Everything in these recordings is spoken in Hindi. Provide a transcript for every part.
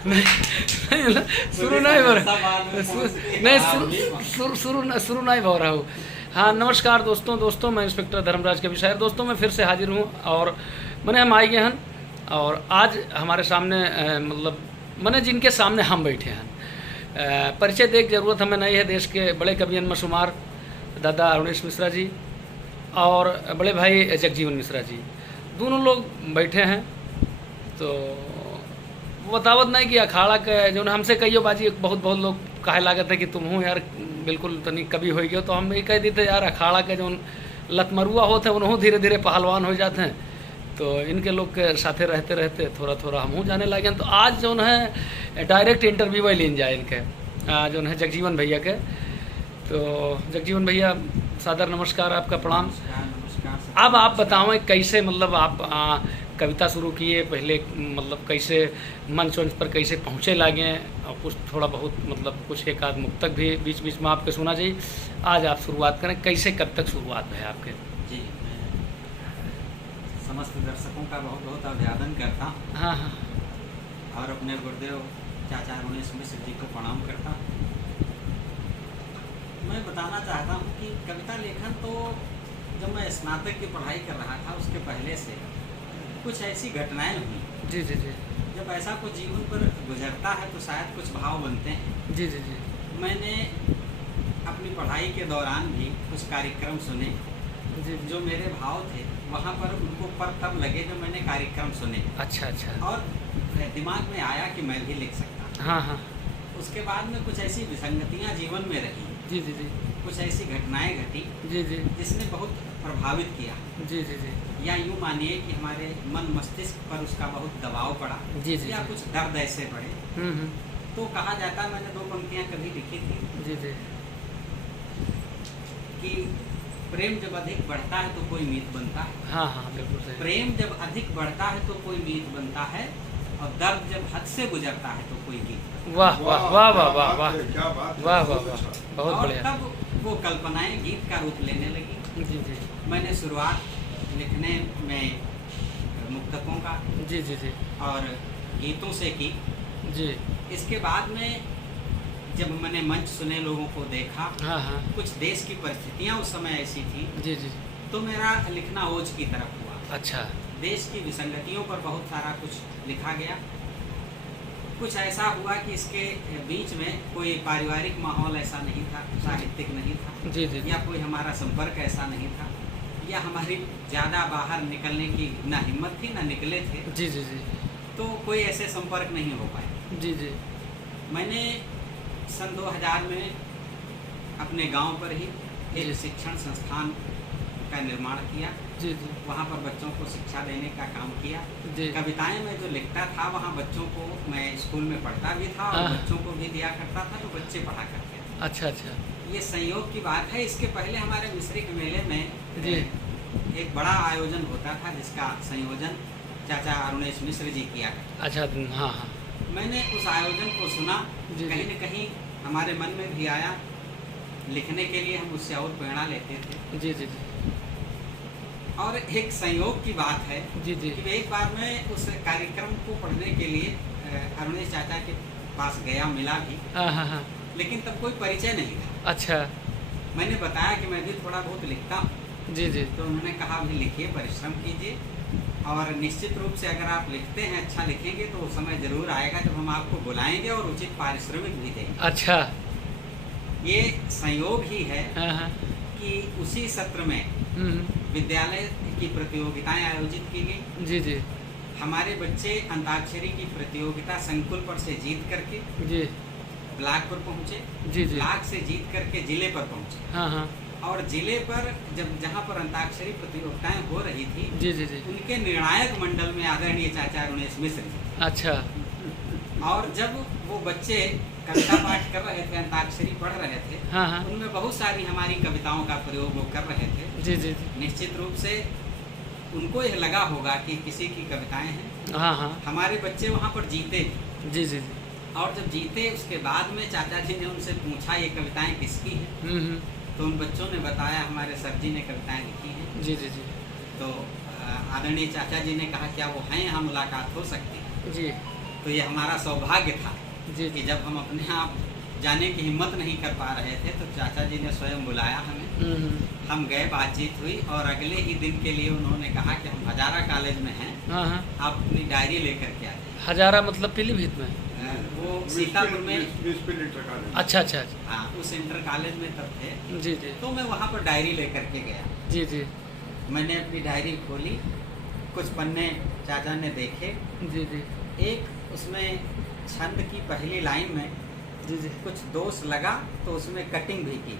शुरू नहीं हो रहा, नहीं शुरू नहीं हो रहा हूँ। हाँ नमस्कार दोस्तों, मैं इंस्पेक्टर धर्मराज के विषय दोस्तों मैं फिर से हाजिर हूँ और मैंने हम आई गए हैं और आज हमारे सामने मतलब मैंने जिनके सामने हम बैठे हैं परिचय दे की ज़रूरत हमें नहीं है। देश के बड़े कवियन मशुमार दादा अरुणेश मिश्रा जी और बड़े भाई जगजीवन मिश्रा जी, दोनों लोग बैठे हैं। तो बतावत नहीं कि अखाड़ा के जो हमसे कहियो बाजी बहुत लोग कहे लागत है कि तुम हो यार बिल्कुल तनी कभी हो गए, तो हम भी कह देते यार अखाड़ा के जो लतमरुआ होते हैं उन्होंने धीरे धीरे पहलवान हो जाते हैं। तो इनके लोग के साथे रहते रहते थोड़ा हम जाने लगे। तो आज जो है डायरेक्ट इंटरव्यू लेन जाए इनके जो है जगजीवन भैया के। तो जगजीवन भैया सादर नमस्कार, आपका प्रणाम। नमस्कार। अब आप बताओ कैसे मतलब आप कविता शुरू किए, पहले मतलब कैसे मंच पर कैसे पहुँचे लागे और कुछ थोड़ा बहुत मतलब कुछ एक आध मुक्तक भी बीच बीच में आपके सुना चाहिए। आज आप शुरुआत करें, कैसे कब तक शुरुआत है आपके? जी, मैं समस्त दर्शकों का बहुत बहुत अभिवादन करता हूँ। हाँ हाँ। और अपने गुरुदेव चाचा अरुणेश मिश्र जी को प्रणाम करता हूँ। मैं बताना चाहता हूँ कि कविता लेखन तो जब मैं स्नातक की पढ़ाई कर रहा था उसके पहले से कुछ ऐसी घटनाएं हुई। जी जी जी। जब ऐसा कुछ जीवन पर गुजरता है तो शायद कुछ भाव बनते हैं। जी जी जी। मैंने अपनी पढ़ाई के दौरान भी कुछ कार्यक्रम सुने जी जो मेरे भाव थे वहाँ पर उनको पर तब लगे जब मैंने कार्यक्रम सुने। अच्छा अच्छा। और दिमाग में आया कि मैं भी लिख सकता। हाँ हाँ। उसके बाद में कुछ ऐसी विसंगतियाँ जीवन में रही। जी जी जी। कुछ ऐसी घटनाएं घटी जी जी। जिसने बहुत प्रभावित किया। जी जी जी। या यूँ मानिए कि हमारे मन मस्तिष्क पर उसका बहुत दबाव पड़ा। जी जी। या कुछ दर्द ऐसे पड़े। तो कहा जाता, मैंने 2 पंक्तियाँ कभी लिखी थी। जी जी। कि प्रेम जब अधिक बढ़ता है तो कोई मीत बनता है। हाँ हाँ बिल्कुल सही। प्रेम जब अधिक बढ़ता है तो कोई मीत बनता है और दर्द जब हद से गुजरता है तो कोई गीत। वाह वाह वाह वाह वाह वाह क्या बात, वाह वाह वाह, बहुत और बढ़िया। तब वो कल्पनाएं गीत का रूप लेने लगी। जी जी। मैंने शुरुआत लिखने में मुक्तकों का जी जी जी। और गीतों से की। जी। इसके बाद में जब मैंने मंच सुने, लोगों को देखा, हाँ हाँ। कुछ देश की परिस्थितियाँ उस समय ऐसी थी, जी जी। तो मेरा लिखना ओज की तरफ हुआ। अच्छा। देश की विसंगतियों पर बहुत सारा कुछ लिखा गया। कुछ ऐसा हुआ कि इसके बीच में कोई पारिवारिक माहौल ऐसा नहीं था, साहित्यिक नहीं था। जी जी। या कोई हमारा संपर्क ऐसा नहीं था, या हमारी ज़्यादा बाहर निकलने की ना हिम्मत थी ना निकले थे। जी जी जी। तो कोई ऐसे संपर्क नहीं हो पाए। जी जी। मैंने सन 2000 में अपने गांव पर ही जी। एक शिक्षण संस्थान का निर्माण किया। जी जी। वहाँ पर बच्चों को शिक्षा देने का काम किया। जी। कविताएं मैं जो लिखता था वहाँ बच्चों को, मैं स्कूल में पढ़ता भी था और हाँ। बच्चों को भी दिया करता था, तो बच्चे पढ़ा करते थे। अच्छा अच्छा। ये संयोग की बात है। इसके पहले हमारे मिस्री के मेले में जी। एक बड़ा आयोजन होता था जिसका संयोजन चाचा अरुणेश मिश्र जी किया करते। अच्छा। हाँ हाँ। मैंने उस आयोजन को सुना, जी। कहीं न कहीं हमारे मन में भी आया। लिखने के लिए हम उससे और प्रेरणा लेते थे। जी जी जी। और एक संयोग की बात है जी जी। कि एक बार मैं उस कार्यक्रम को पढ़ने के लिए अरुणेश चाचा के पास गया, मिला भी, हाँ हाँ हाँ। लेकिन तब कोई परिचय नहीं था। अच्छा। मैंने बताया कि मैं भी थोड़ा बहुत लिखता हूँ। जी जी। तो उन्होंने कहा भी लिखिए, परिश्रम कीजिए और निश्चित रूप से अगर आप लिखते हैं, अच्छा लिखेंगे तो वो समय ज़रूर आएगा जब हम आपको बुलाएंगे और उचित पारिश्रमिक भी देंगे। अच्छा। ये संयोग ही है हाँ हाँ। कि उसी सत्र में विद्यालय की प्रतियोगिताएं आयोजित की गई। जी जी। हमारे बच्चे अंताक्षरी की प्रतियोगिता संकुल पर से जीत करके जी। ब्लॉक पर पहुंचे। जी जी। ब्लॉक से जीत करके जिले पर पहुंचे। हाँ हाँ। और जिले पर जहाँ पर अंताक्षरी प्रतियोगिताएं हो रही थी, जी जी जी। उनके निर्णायक मंडल में आदरणीय चाचा अरुणेश मिश्र जी। अच्छा। और जब वो बच्चे कविता पाठ कर रहे थे, अंताक्षरी पढ़ रहे थे, हाँ हाँ। उनमें बहुत सारी हमारी कविताओं का प्रयोग वो कर रहे थे। जी जी जी। निश्चित रूप से उनको यह लगा होगा कि किसी की कविताएं हैं। हाँ हाँ। हमारे बच्चे वहाँ पर जीते। जी जी जी। और जब जीते उसके बाद में चाचा जी ने उनसे पूछा ये कविताएं किसकी हैं। तो उन बच्चों ने बताया हमारे सर जी ने कविताएं लिखी हैं। जी जी जी। तो आदरणीय चाचा जी ने कहा क्या वो हैं, यहाँ मुलाकात हो सकती है? जी। तो ये हमारा सौभाग्य था जी कि जब हम अपने आप जाने की हिम्मत नहीं कर पा रहे थे तो चाचा जी ने स्वयं बुलाया हमें। हम गए, बातचीत हुई और अगले ही दिन के लिए उन्होंने कहा कि हम हजारा कॉलेज में हैं, हाँ हाँ। आप अपनी डायरी लेकर के आ जाइए। हजारा मतलब पीलीभीत में? वो सीतापुर में। अच्छा अच्छा अच्छा। हाँ, उस इंटर कॉलेज में तब थे। जी जी तो मैं वहाँ पर डायरी लेकर के गया। जी जी मैंने अपनी डायरी खोली, कुछ पन्ने चाचा ने देखे। जी जी एक उसमें छंद की पहली लाइन में जी जी कुछ दोष लगा तो उसमें कटिंग भी की,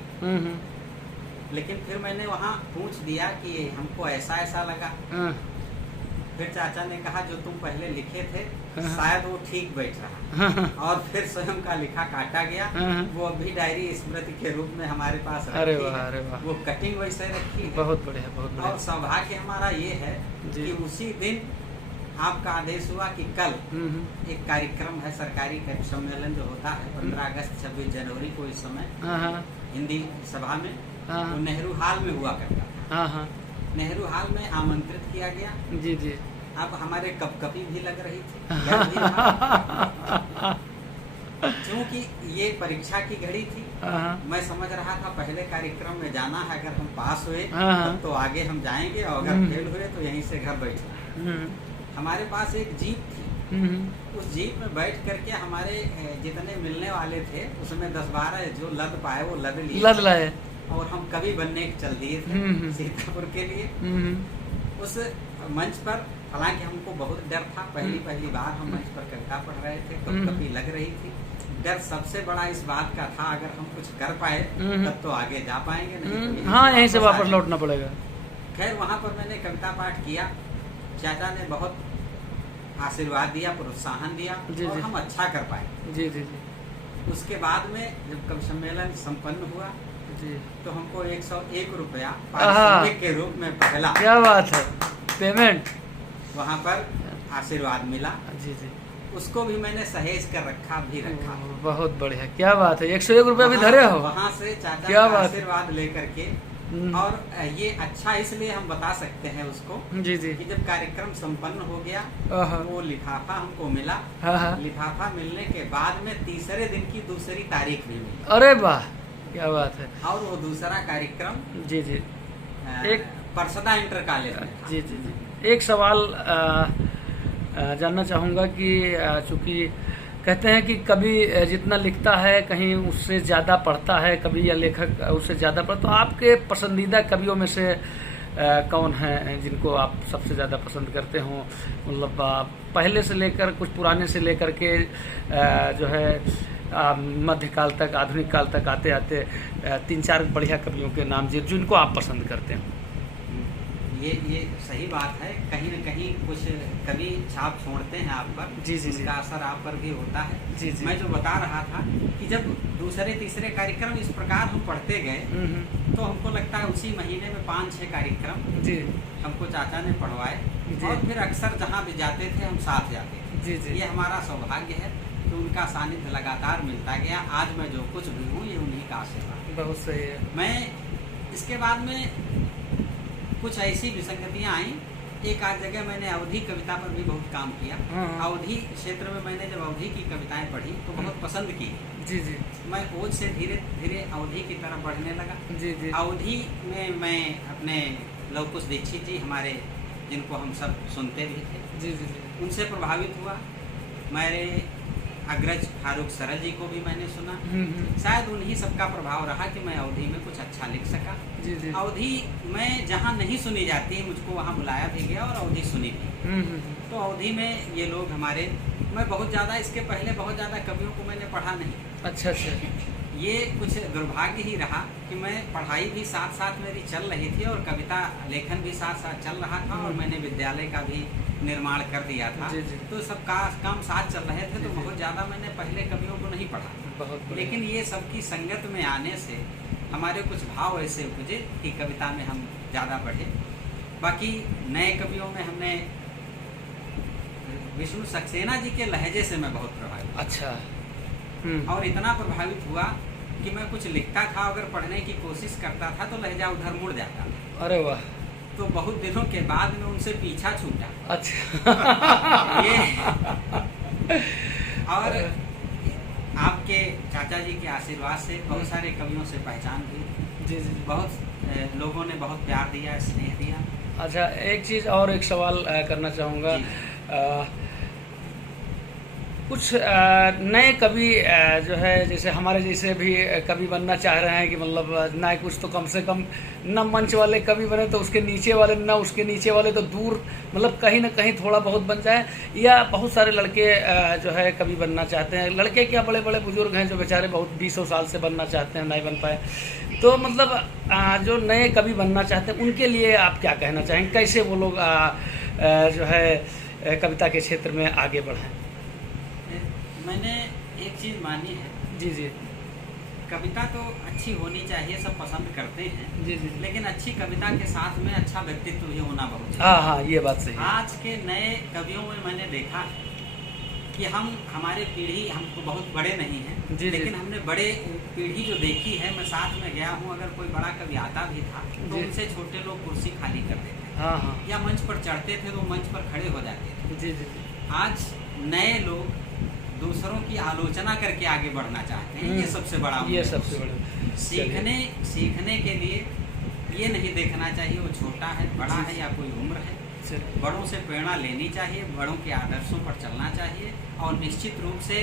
लेकिन फिर मैंने वहाँ पूछ दिया कि हमको ऐसा ऐसा लगा। हाँ फिर चाचा ने कहा जो तुम पहले लिखे थे हाँ। शायद वो ठीक बैठ रहा। हाँ और फिर स्वयं का लिखा काटा गया। हाँ। वो अभी डायरी स्मृति के रूप में हमारे पास अरे रखी वाह है। अरे वाह, वो कटिंग वैसे रखी है। बहुत बढ़िया बहुत और बढ़िया। सौभाग्य हमारा ये है जी। कि उसी दिन आपका आदेश हुआ कि कल एक कार्यक्रम है, सरकारी सम्मेलन जो होता है 15 अगस्त 26 जनवरी को, इस समय हाँ हाँ हिंदी सभा में, हाँ वो नेहरू हाल में हुआ करता था। हाँ हाँ नेहरू हाल में आमंत्रित किया गया। जी जी अब हमारे कपकपी भी लग रही थी, डर भी रहा। क्योंकि ये परीक्षा की घड़ी थी। हाँ मैं समझ रहा था पहले कार्यक्रम में जाना है, अगर हम पास हुए हाँ। तब तो आगे हम जाएंगे और अगर फेल हुए तो यहीं से घर बैठना। हमारे पास एक जीप थी। उस जीप में बैठ करके हमारे जितने मिलने वाले थे उसमें 10-12 जो लद पाए वो लद लिए, लद लाए और हम कवि बनने चल दिए थे सीतापुर के लिए। उस मंच पर हालांकि हमको बहुत डर था, पहली बार हम मंच पर कविता पढ़ रहे थे, कभी लग रही थी। डर सबसे बड़ा इस बात का था अगर हम कुछ कर पाए तब तो आगे जा पाएंगे, नहीं तो हाँ यहीं से वापस लौटना पड़ेगा। खैर वहाँ पर मैंने कविता पाठ किया। चाचा ने बहुत आशीर्वाद दिया, प्रोत्साहन दिया जी, और जी। हम अच्छा कर पाए। जी जी जी उसके बाद में जब कवि सम्मेलन संपन्न हुआ जी, तो हमको 101 रुपया आहा। पारिश्रमिक के रूप में पहला क्या बात है, पेमेंट। वहाँ पर आशीर्वाद मिला। जी जी उसको भी मैंने सहेज कर रखा भी रखा। बहुत बढ़िया, क्या बात है। 101 रुपया भी धरे हो? वहाँ से चाचा क्या का बात है। आशीर्वाद लेकर के। और ये अच्छा इसलिए हम बता सकते हैं उसको जी जी कि जब कार्यक्रम संपन्न हो गया आहा। वो लिफाफा हमको मिला। हाँ हाँ। लिफाफा मिलने के बाद में तीसरे दिन की दूसरी तारीख भी मिली। अरे वाह क्या बात है। और वो दूसरा कार्यक्रम जी जी एक परसदा इंटर कॉलेज में था। जी जी जी एक सवाल जानना चाहूँगा कि चूँकि कहते हैं कि कवि जितना लिखता है कहीं उससे ज़्यादा पढ़ता है कवि, या लेखक उससे ज़्यादा पढ़ता, तो आपके पसंदीदा कवियों में से कौन हैं जिनको आप सबसे ज़्यादा पसंद करते हो? मतलब पहले से लेकर कुछ पुराने से लेकर के जो है मध्यकाल तक, आधुनिक काल तक आते आते 3-4 बढ़िया कवियों के नाम जिनको आप पसंद करते हो। ये सही बात है। कहीं न कहीं कुछ कवि छाप छोड़ते हैं आप पर। जी जी जी उसका असर आप पर भी होता है। जी जी मैं जो बता रहा था कि जब दूसरे तीसरे कार्यक्रम इस प्रकार हम पढ़ते गए तो हमको लगता है उसी महीने में 5-6 कार्यक्रम जी हमको चाचा ने पढ़वाए। जी। और फिर अक्सर जहाँ भी जाते थे हम साथ जाते थे। जी जी ये हमारा सौभाग्य है कि उनका सानिध्य लगातार मिलता गया। आज मैं जो कुछ भी हूँ ये उन्हीं का आशीर्वाद है। बहुत सही है। मैं इसके बाद में कुछ ऐसी विसंगतियाँ आई। एक आध जगह मैंने अवधि कविता पर भी बहुत काम किया। हाँ। अवधि क्षेत्र में मैंने जब अवधि की कविताएं पढ़ी तो बहुत पसंद की। जी जी मैं ओज से धीरे धीरे अवधि की तरफ बढ़ने लगा। जी जी अवधि में मैं अपने लव कुश दीक्षित जी, हमारे जिनको हम सब सुनते भी थे, जी जी जी उनसे प्रभावित हुआ। मेरे अग्रज फारूक सरल जी को भी मैंने सुना। शायद उन्हीं सबका प्रभाव रहा कि मैं अवधि में कुछ अच्छा लिख सका। जी जी अवधि में जहाँ नहीं सुनी जाती मुझको वहाँ बुलाया भी गया और अवधि सुनी भी। तो अवधि में ये लोग हमारे, मैं बहुत ज़्यादा इसके पहले बहुत ज़्यादा कवियों को मैंने पढ़ा नहीं। अच्छा अच्छा। ये कुछ दुर्भाग्य ही रहा कि मैं पढ़ाई भी साथ साथ मेरी चल रही थी और कविता लेखन भी साथ साथ चल रहा था और मैंने विद्यालय का भी निर्माण कर दिया था। जी जी। तो सब काम साथ चल रहे थे। जी तो जी। बहुत ज़्यादा मैंने पहले कवियों को नहीं पढ़ा। बहुत बढ़िया। लेकिन ये सबकी संगत में आने से हमारे कुछ भाव ऐसे उपजे कि कविता में हम ज़्यादा बढ़े। बाकी नए कवियों में हमने विष्णु सक्सेना जी के लहजे से मैं बहुत प्रभावित। अच्छा। और इतना प्रभावित हुआ कि मैं कुछ लिखता था, अगर पढ़ने की कोशिश करता था तो लहजा उधर मुड़ जाता था। अरे वाह। तो बहुत दिनों के बाद में उनसे पीछा छूटा। अच्छा। ये जी के आशीर्वाद से बहुत सारे कवियों से पहचान हुई। जी जी। बहुत लोगों ने बहुत प्यार दिया, स्नेह दिया। अच्छा, एक चीज़ और एक सवाल करना चाहूँगा। कुछ नए कवि जो है, जैसे हमारे जैसे भी कवि बनना चाह रहे हैं कि मतलब ना कुछ तो कम से कम न मंच वाले कवि बने तो उसके नीचे वाले, न उसके नीचे वाले तो दूर, मतलब कहीं ना कहीं थोड़ा बहुत बन जाए। या बहुत सारे लड़के जो है कवि बनना चाहते हैं, लड़के क्या बड़े बड़े बुजुर्ग हैं जो बेचारे बहुत 20 साल से बनना चाहते हैं, नहीं बन पाए। तो मतलब जो नए कवि बनना चाहते हैं उनके लिए आप क्या कहना चाहेंगे, कैसे वो लोग जो है कविता के क्षेत्र में आगे बढ़ें? मैंने एक चीज़ मानी है। जी जी। कविता तो अच्छी होनी चाहिए, सब पसंद करते हैं। जी जी। लेकिन अच्छी कविता के साथ में अच्छा व्यक्तित्व भी होना बहुत चाहिए। हाँ हाँ, ये बात सही है। आज के नए कवियों में मैंने देखा है कि हमारे पीढ़ी, हम तो बहुत बड़े नहीं हैं, लेकिन हमने बड़े पीढ़ी जो देखी है, मैं साथ में गया हूँ, अगर कोई बड़ा कवि आता भी था तो उनसे छोटे लोग कुर्सी खाली कर देते थे। हाँ हाँ। या मंच पर चढ़ते थे तो मंच पर खड़े हो जाते थे। जी जी। आज नए लोग दूसरों की आलोचना करके आगे बढ़ना चाहते हैं। ये सबसे बड़ा, ये सबसे बड़ा सीखने के लिए ये नहीं देखना चाहिए वो छोटा है, बड़ा है या कोई उम्र है। बड़ों से प्रेरणा लेनी चाहिए, बड़ों के आदर्शों पर चलना चाहिए, और निश्चित रूप से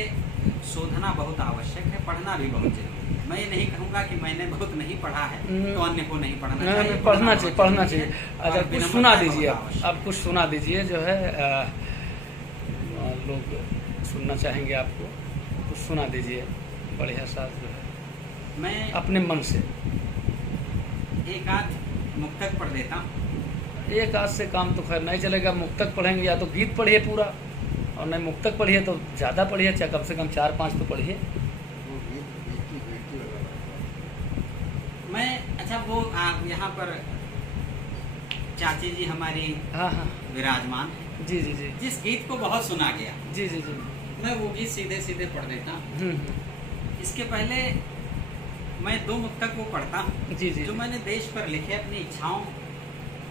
शोधना बहुत आवश्यक है, पढ़ना भी बहुत जरूरी है। मैं ये नहीं कहूँगा कि मैंने बहुत नहीं पढ़ा है तो अन्य को नहीं पढ़ना चाहिए। पढ़ना चाहिए, पढ़ना चाहिए। अच्छा, कुछ सुना दीजिए आप कुछ सुना दीजिए, जो है लोग सुनना चाहेंगे आपको, कुछ सुना दीजिए बढ़िया सा, जो है मैं अपने मन से। एक आध मुक्तक पढ़ देता हूँ। एक आध से काम तो खैर नहीं चलेगा, मुक्तक पढ़ेंगे या तो गीत पढ़िए पूरा, और नहीं मुक्तक पढ़िए तो ज़्यादा पढ़िए, चाहे कम से कम 4-5 तो पढ़िए। मैं अच्छा, वो यहाँ पर चाची जी हमारी हाँ हाँ विराजमान है। जी जी जी। जिस गीत को बहुत सुना गया, जी जी जी, मैं वो गीत सीधे सीधे पढ़ देता हूँ। इसके पहले मैं 2 मुक्तक वो पढ़ता हूँ जी जी, जो मैंने देश पर लिखे, अपनी इच्छाओं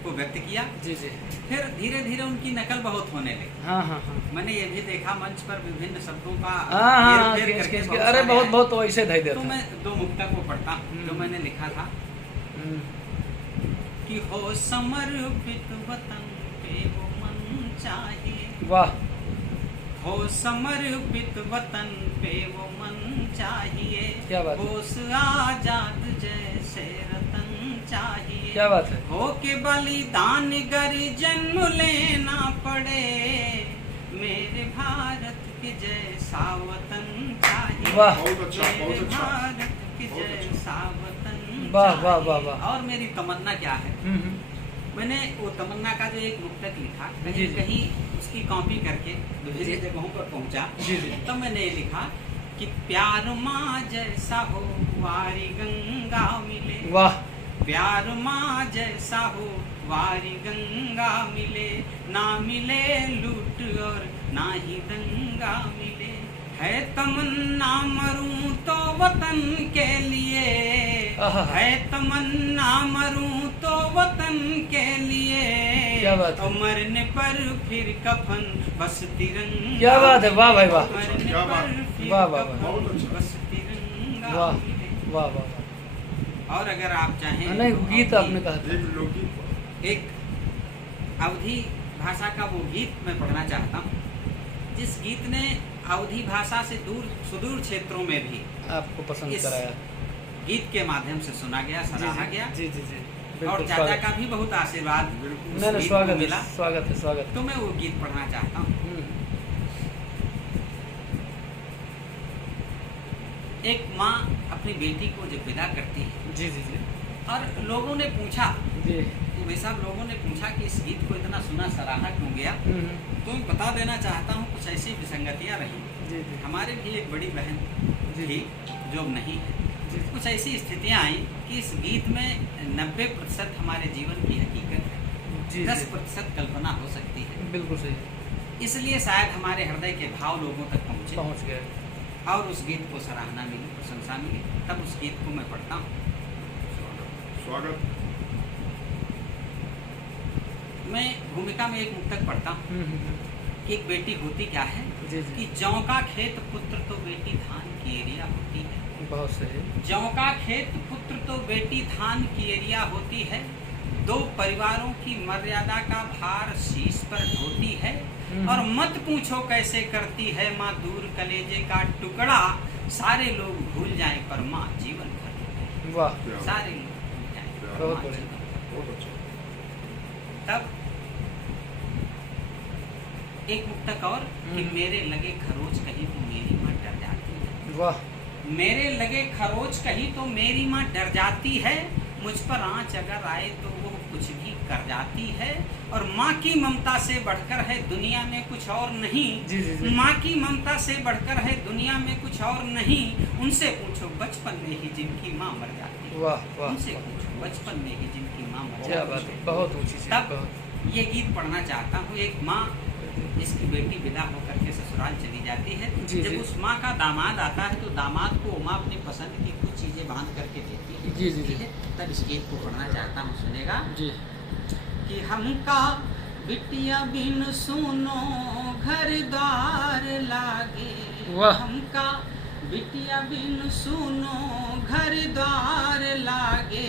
को व्यक्त किया। जी जी। फिर धीरे धीरे उनकी नकल बहुत होने लगी। हाँ हाँ हाँ। मैंने ये भी देखा मंच पर विभिन्न शब्दों का हेर-फेर करके, अरे बहुत तो ऐसे धई देता। तो मैं 2 मुक्तक वो पढ़ता हूँ जो मैंने लिखा था कि हो समर्पित वतन पे वो मन चाहिए। वाह। हो समर्पित वतन पे वो मन चाहिए। क्या बात। होश आजाद जैसे रतन चाहिए। क्या बात है। हो के बलिदान गर जन्म लेना पड़े, मेरे भारत के जैसा वतन चाहिए। वाह। मेरे भारत के जैसा वतन। वाह वाह वाह वाह। और मेरी तमन्ना क्या है, मैंने वो तमन्ना का जो एक मुक्तक लिखा, कहीं कहीं उसकी कॉपी करके विभिन्न जगहों पर पहुंचा। तब मैंने ये लिखा कि प्यार माँ जैसा हो वारी गंगा मिले। वाह। प्यार माँ जैसा हो वारी गंगा मिले, ना मिले लूट और ना ही दंगा मिले। है तमन्ना मरूं तो वतन के लिए, है तमन्ना मरूं तो वतन के लिए। क्या बात है। मरने पर फिर कफन बस तिरंगा। क्या बात है। वाह भाई वाह। मरने पर फिर वाह वाह कफन बस तिरंगा। वाह वाह वाह। और अगर आप चाहें नहीं, गीत आपने कहा एक अवधी भाषा का वो गीत मैं पढ़ना चाहता हूँ, जिस गीत ने अवधी भाषा से दूर सुदूर क्षेत्रों में भी आपको पसंद कराया। गीत के माध्यम से सुना गया, सराहा गया। जी जी जी। और चाचा का भी बहुत आशीर्वाद मिला। स्वागत है, स्वागत। तो मैं वो गीत पढ़ना चाहता हूँ। एक माँ अपनी बेटी को जब विदा करती है, जी जी जी, और लोगों ने पूछा जी, भाई साहब, लोगों ने पूछा कि इस गीत को इतना सुना सराहा क्यों गया, तो मैं बता देना चाहता हूँ कुछ ऐसी विसंगतियाँ रही। जी जी। हमारे भी एक बड़ी बहन थी जो नहीं है। कुछ ऐसी स्थितियाँ आई कि इस गीत में 90% हमारे जीवन की हकीकत है, 10% कल्पना हो सकती है। बिल्कुल सही। इसलिए शायद हमारे हृदय के भाव लोगों तक पहुँच गए, और उस गीत को सराहना मिली, प्रशंसा मिली। तब उस गीत को मैं पढ़ता हूँ। स्वागत। मैं भूमिका में एक मुक्तक पढ़ता हूँ कि एक बेटी होती क्या है, कि जौ का खेत पुत्र तो बेटी धान की एरिया होती है। बहुत सही। जौ का खेत पुत्र तो बेटी धान की एरिया होती है, दो परिवारों की मर्यादा का भार शीश पर ढोती है, और मत पूछो कैसे करती है माँ दूर कलेजे का टुकड़ा, सारे लोग भूल जाएं पर माँ जीवन भर। वाह, सारे लोग भूल जाएं पर बहुत माँ बढ़िया। जीवन भर। बहुत अच्छा। तब एक मुक्तक और कि मेरे लगे खरोच कहीं तो मेरी माँ डर जाती है। वाह, मेरे लगे खरोच कहीं तो मेरी माँ डर जाती है, मुझ पर आँच अगर आए तो वो कुछ भी कर जाती है, और माँ की ममता से बढ़कर है दुनिया में कुछ और नहीं। जी, जी, जी। माँ की ममता से बढ़कर है दुनिया में कुछ और नहीं, उनसे पूछो बचपन में ही जिनकी माँ मर जाती है। वाह, वाह, उनसे पूछो बचपन में ही जिनकी माँ मर क्या जाती बात है, है। बहुत ऊंची चीज। तब बहुत। ये गीत पढ़ना चाहता हूँ। एक माँ जिसकी बेटी विदा होकर के ससुराल चली जाती है, जी, जब जी। उस माँ का दामाद आता है तो दामाद को माँ अपनी पसंद की कुछ चीजें बांध करके देती है। जी, जी, जी। ठीक है? तब इस गीत को पढ़ना चाहता हूँ, सुनेगा। जी। कि हमका बिटिया बिन सुनो घर द्वार लागे, वाह। हमका बिटिया बिन सुनो घर द्वार लागे,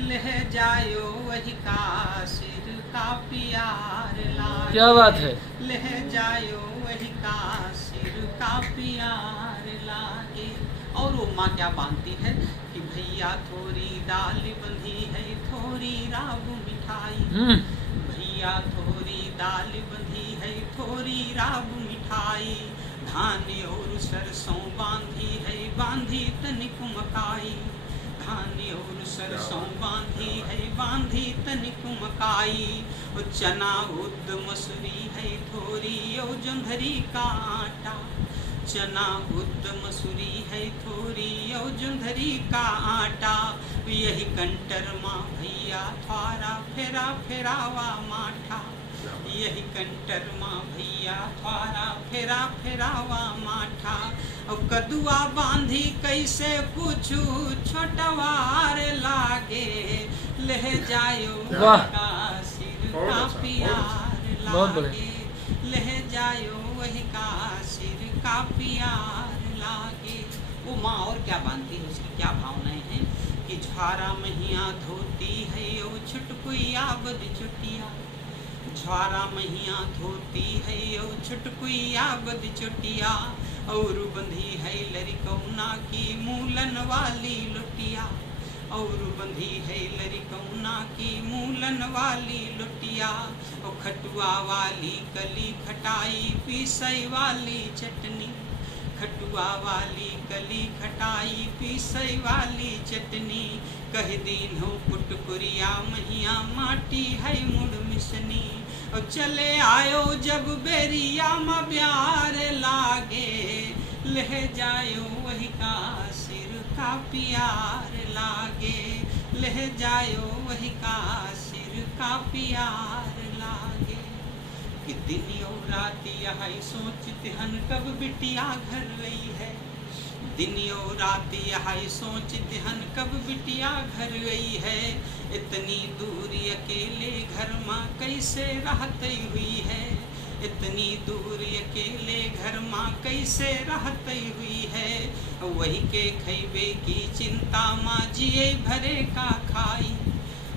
लह जायो वही का सिर का प्यार लागे। क्या बात है। लह जायो वही का सिर का प्यार लागे। और वो माँ क्या बांधती है कि भैया थोड़ी दाल बंधी है, थोड़ी राब मिठाई, भैया थोड़ी दाल बंधी है, थोड़ी राब मिठाई, धान और सरसों बांधी है, बांधी तनिक मकाई, धान और सरसों बांधी है, बांधी तनिक मकाई, और चना उद्द मसूरी है थोड़ी, और जोंधरी का आटा, चना उद्द मसूरी है थोड़ी, और जोंधरी का आटा, यही कंटर माँ भैया थोड़ा फेरा फेरावा माठा, यही कंटर माँ भैया थोड़ा फेरा फेरावा माठा, और कदुआ बांधी कैसे पूछू छोटवार लागे, लह जायो वाह। का सिर बहुत का अच्छा, प्यार बहुत बढ़िया। लागे, लह जायो वही का सिर का प्यार लागे। वो माँ और क्या बांधती है, उसकी क्या भावनाएं हैं कि झारा महिया धोती है, ओ छुटकुइया बद चुटिया, झारा महिया धोती है, ओ छुटकुइया बद चुटिया, और बंधी है लरिकौना की मूलन वाली लुटिया, और बंधी है लरिकौना की मूलन वाली लुटिया, और खटुआ वाली कली खटाई पीसई वाली चटनी, खटुआ वाली कली खटाई पीसई वाली चटनी, कह दिन हो कुटकुरिया महिया माटी है मुड़ मिसनी, और चले आयो जब बेरिया में प्यार लागे, लह जायो वही का सिर का प्यार लागे, लह जायो वही का सिर का प्यार लागे। कि दिन और रात यही सोचते हन कब बिटिया घर गई है, दिन और रात यही सोचते हन कब बिटिया घर गई है, इतनी दूरी अकेले घर माँ कैसे रहती हुई है, इतनी दूर अकेले घर माँ कैसे रहती हुई है, वही के खैबे की चिंता माँ जिए भरे का खाई,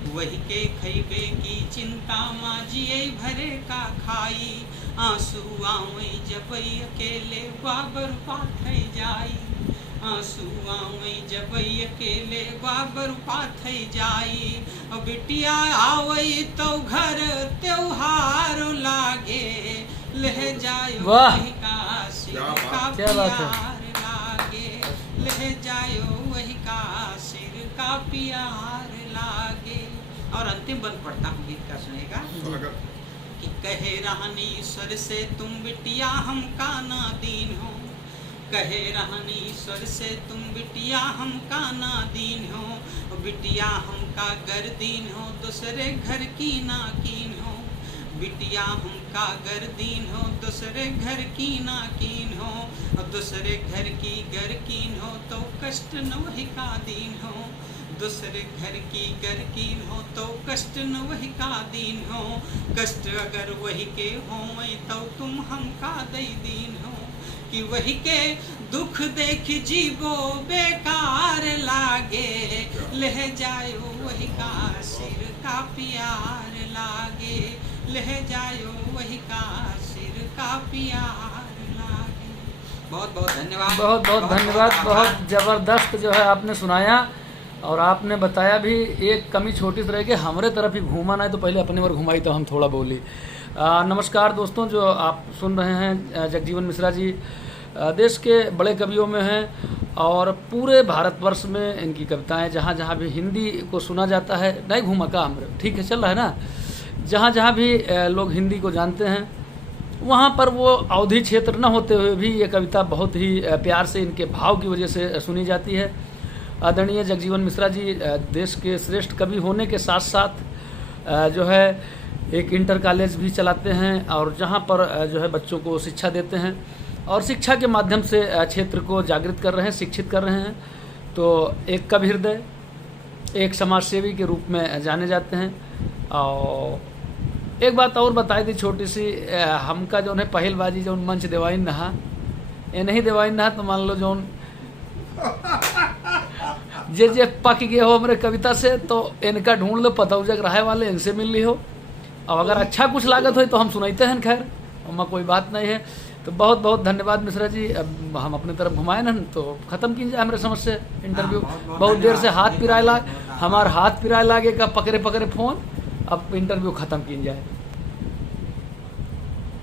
वही के खैबे की चिंता माँ जिए भरे का खाई, आंसू आवे जब अकेले बाबर पाथे जाई, आंसू आवे जब अकेले बाबर पाथे जाई, और बिटिया आवे तो घर त्योहार लागे, लह जायो वाह। वही का सिर का क्या बात है। प्यार लागे, लह जायो वही का सिर का प्यार लागे। और अंतिम बंद पढ़ता हूँ, गीत का सुनेगा। स्वागत। कि कहे रहनी ईश्वर से तुम बिटिया हम का ना दीन हो, कहे रहनी ईश्वर से तुम बिटिया हम का ना दीन हो, बिटिया हम का गर दीन हो दूसरे घर की ना कीन हो, बिटिया हम का गर दीन हो दूसरे घर की ना कीन हो, और दूसरे घर की गर कीन हो तो कष्ट न वही का दीन हो, दूसरे घर की गर कीन हो तो कष्ट न वही का दीन हो, कष्ट अगर वही के हो तो तुम हम का दई दीन हो, कि वही के दुख देख जीवो बेकार लागे, लह जायो वही का सिर का प्यार लागे, लह जायो वही का सिर का प्यार लागे। बहुत बहुत धन्यवाद। बहुत बहुत धन्यवाद। बहुत ज़बरदस्त जो है आपने सुनाया और आपने बताया भी। एक कमी छोटी सी रह गई, हमारे तरफ ही घूमा ना है तो पहले अपने बार घुमाई तो हम थोड़ा बोली। नमस्कार दोस्तों, जो आप सुन रहे हैं जगजीवन मिश्रा जी देश के बड़े कवियों में हैं और पूरे भारतवर्ष में इनकी कविताएं जहाँ जहाँ भी हिंदी को सुना जाता है, नहीं घूमा का हम ठीक है चल रहा है ना, जहाँ जहाँ भी लोग हिंदी को जानते हैं वहाँ पर वो अवधि क्षेत्र न होते हुए भी ये कविता बहुत ही प्यार से इनके भाव की वजह से सुनी जाती है। आदरणीय जगजीवन मिश्रा जी देश के श्रेष्ठ कवि होने के साथ साथ जो है एक इंटर कॉलेज भी चलाते हैं और जहाँ पर जो है बच्चों को शिक्षा देते हैं और शिक्षा के माध्यम से क्षेत्र को जागृत कर रहे हैं, शिक्षित कर रहे हैं। तो एक कवि हृदय, एक समाज सेवी के रूप में जाने जाते हैं। और एक बात और बताई थी छोटी सी, हमका जो है पहलबाजी जो मंच देवाइन नहा, ये नहीं देवाइन नहा तो मान लो जो जे पक गए हो हमारे कविता से तो इनका ढूंढ लो, पतौजक रहे वाले इनसे मिल ली हो। अब अगर अच्छा कुछ लागत हो तो हम सुनाते हैं, खैर हमारा कोई बात नहीं है। तो बहुत बहुत धन्यवाद मिश्रा जी। अब हम अपने तरफ घुमाए ना तो ख़त्म कीजिए हमारे समझ से इंटरव्यू। बहुत देर से हाथ पिराए लाग, हमारे हाथ पिराए लागे का पकड़े पकड़े फ़ोन, अब इंटरव्यू ख़त्म की जाए।